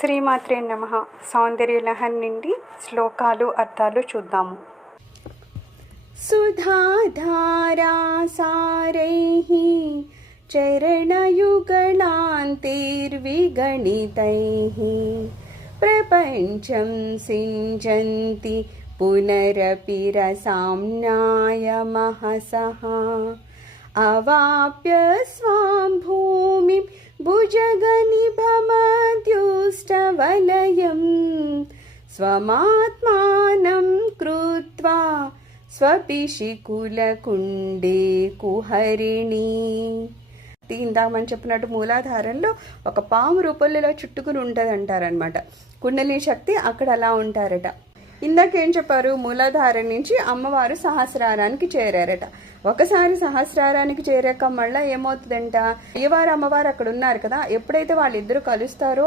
శ్రీమాత్రే నమః. సౌందర్యలహరి నుండి శ్లోకాలు అర్థాలు చూద్దాము. సుధాధారాసారైః చరణయుగళాంతైర్విగణితైః ప్రపంచం సించంతి పునరపి రసామ్నాయమహసః అవాప్య స్వాం భూమిం భుజగనిభమద్యుష్టవలయం స్వమాత్మానం కృత్వా స్వపిశికులకుండే కుహరిణి. ఇందాక మనం చెప్పినట్టు మూలాధారంలో ఒక పాము రూపంలో చుట్టుకుని ఉంటుంది అంటారనమాట. కుండలిని శక్తి అక్కడ అలా ఉంటారట. ఇందాకేం చెప్పారు, మూలాధారం నుంచి అమ్మవారు సహస్రారానికి చేరారట. ఒకసారి సహస్రారానికి చేరాక మళ్ళీ ఏమవుతుందంట, అయ్యవారు అమ్మవారు అక్కడ ఉన్నారు కదా, ఎప్పుడైతే వాళ్ళిద్దరూ కలుస్తారో